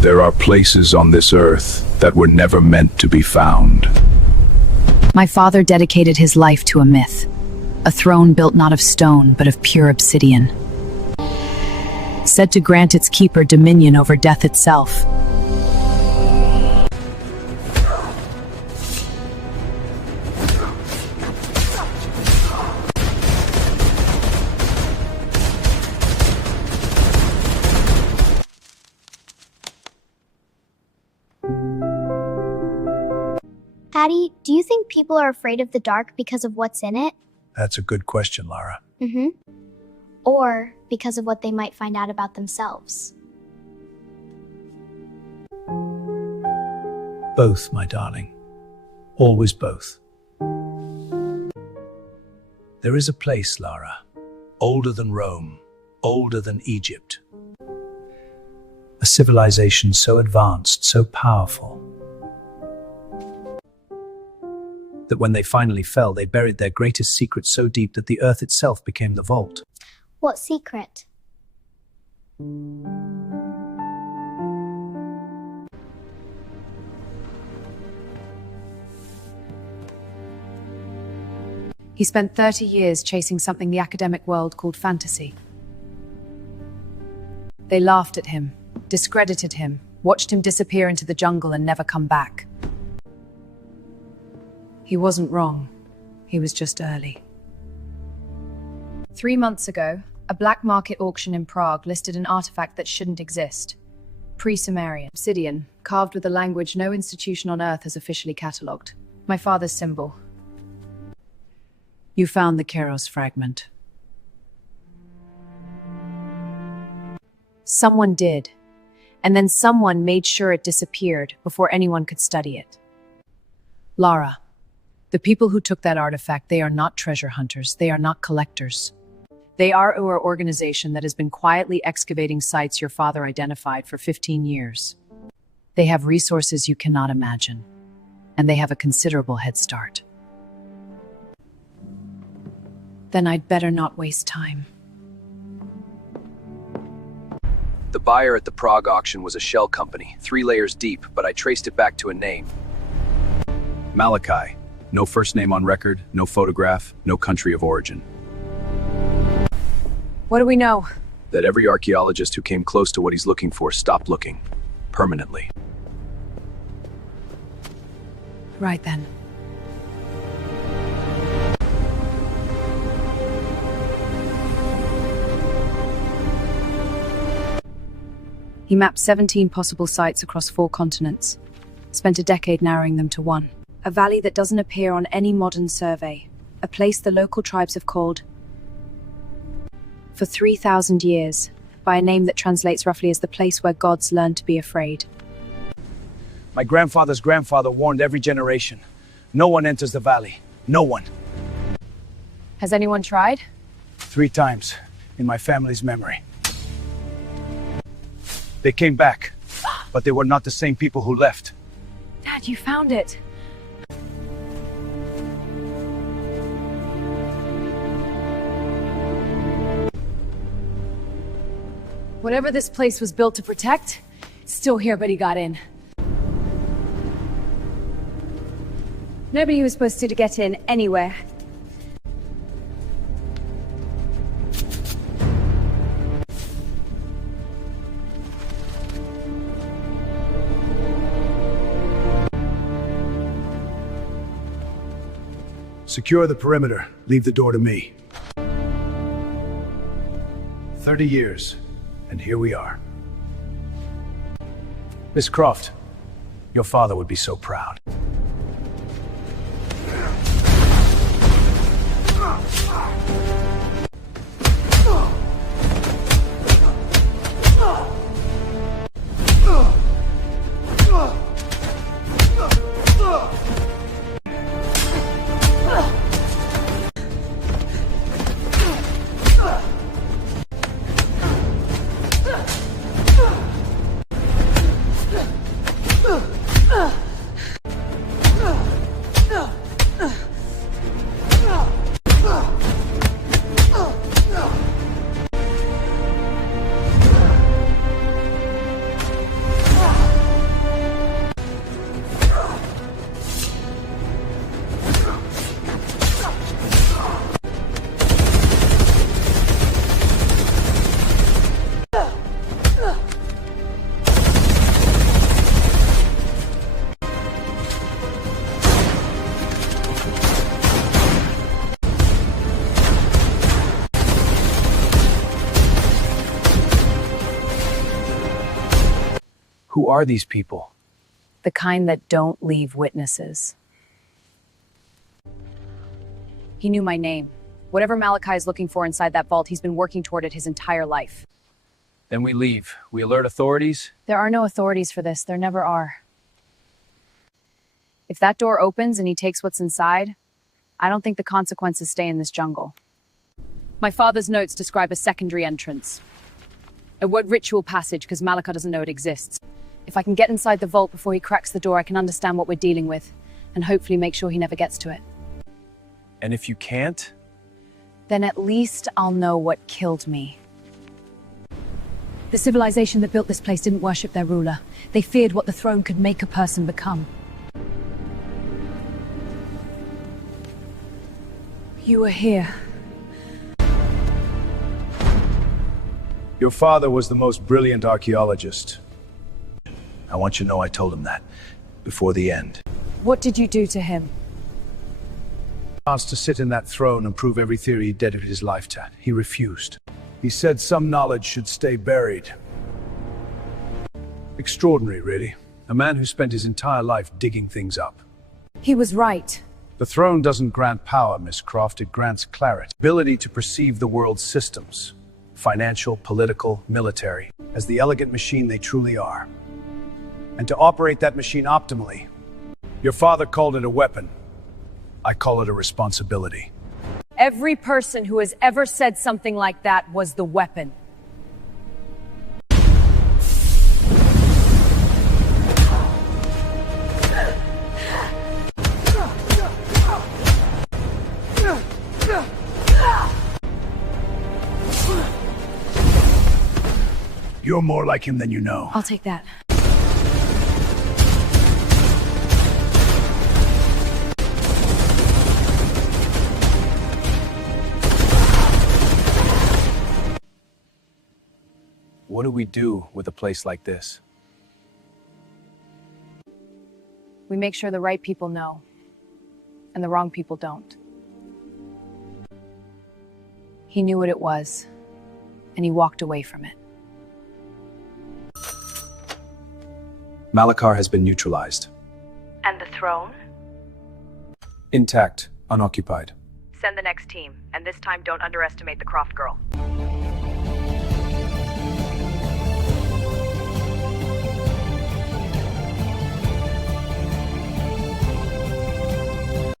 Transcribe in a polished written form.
There are places on this earth that were never meant to be found. My father dedicated his life to a myth. A throne built not of stone, but of pure obsidian. Said to grant its keeper dominion over death itself. Patty, do you think people are afraid of the dark because of what's in it? That's a good question, Lara. Or because of what they might find out about themselves? Both, my darling. Always both. There is a place, Lara, older than Rome, older than Egypt. A civilization so advanced, so powerful, that when they finally fell, they buried their greatest secret so deep that the earth itself became the vault. What secret? He spent 30 years chasing something the academic world called fantasy. They laughed at him, discredited him, watched him disappear into the jungle and never come back. He wasn't wrong. He was just early. 3 months ago, a black market auction in Prague listed an artifact that shouldn't exist. Pre-Sumerian, obsidian, carved with a language no institution on Earth has officially catalogued. My father's symbol. You found the Keros fragment. Someone did. And then someone made sure it disappeared before anyone could study it. Lara. The people who took that artifact, they are not treasure hunters, they are not collectors. They are our organization that has been quietly excavating sites your father identified for 15 years. They have resources you cannot imagine, and they have a considerable head start. Then I'd better not waste time. The buyer at the Prague auction was a shell company, 3 layers deep, but I traced it back to a name. Malachar. No first name on record, no photograph, no country of origin. What do we know? That every archaeologist who came close to what he's looking for stopped looking. Permanently. Right then. He mapped 17 possible sites across 4 continents. Spent a decade narrowing them to one. A valley that doesn't appear on any modern survey. A place the local tribes have called for 3,000 years, by a name that translates roughly as the place where gods learned to be afraid. My grandfather's grandfather warned every generation. No one enters the valley. No one. Has anyone tried? 3 times, in my family's memory. They came back, but they were not the same people who left. Dad, you found it. Whatever this place was built to protect, it's still here, but he got in. Nobody was supposed to get in anywhere. Secure the perimeter. Leave the door to me. 30 years, and here we are. Miss Croft, your father would be so proud. Who are these people? The kind that don't leave witnesses. He knew my name. Whatever Malachar is looking for inside that vault, he's been working toward it his entire life. Then we leave. We alert authorities. There are no authorities for this. There never are. If that door opens and he takes what's inside, I don't think the consequences stay in this jungle. My father's notes describe a secondary entrance. A word ritual passage, because Malachar doesn't know it exists. If I can get inside the vault before he cracks the door, I can understand what we're dealing with, and hopefully make sure he never gets to it. And if you can't? Then at least I'll know what killed me. The civilization that built this place didn't worship their ruler. They feared what the throne could make a person become. You were here. Your father was the most brilliant archaeologist. I want you to know I told him that before the end. What did you do to him? Chance to sit in that throne and prove every theory he dedicated his life to. He refused. He said some knowledge should stay buried. Extraordinary, really. A man who spent his entire life digging things up. He was right. The throne doesn't grant power, Miss Croft. It grants clarity. Ability to perceive the world's systems. Financial, political, military. As the elegant machine they truly are. And to operate that machine optimally. Your father called it a weapon. I call it a responsibility. Every person who has ever said something like that was the weapon. You're more like him than you know. I'll take that. What do we do with a place like this? We make sure the right people know, and the wrong people don't. He knew what it was, and he walked away from it. Malachar has been neutralized. And the throne? Intact, unoccupied. Send the next team, and this time don't underestimate the Croft girl.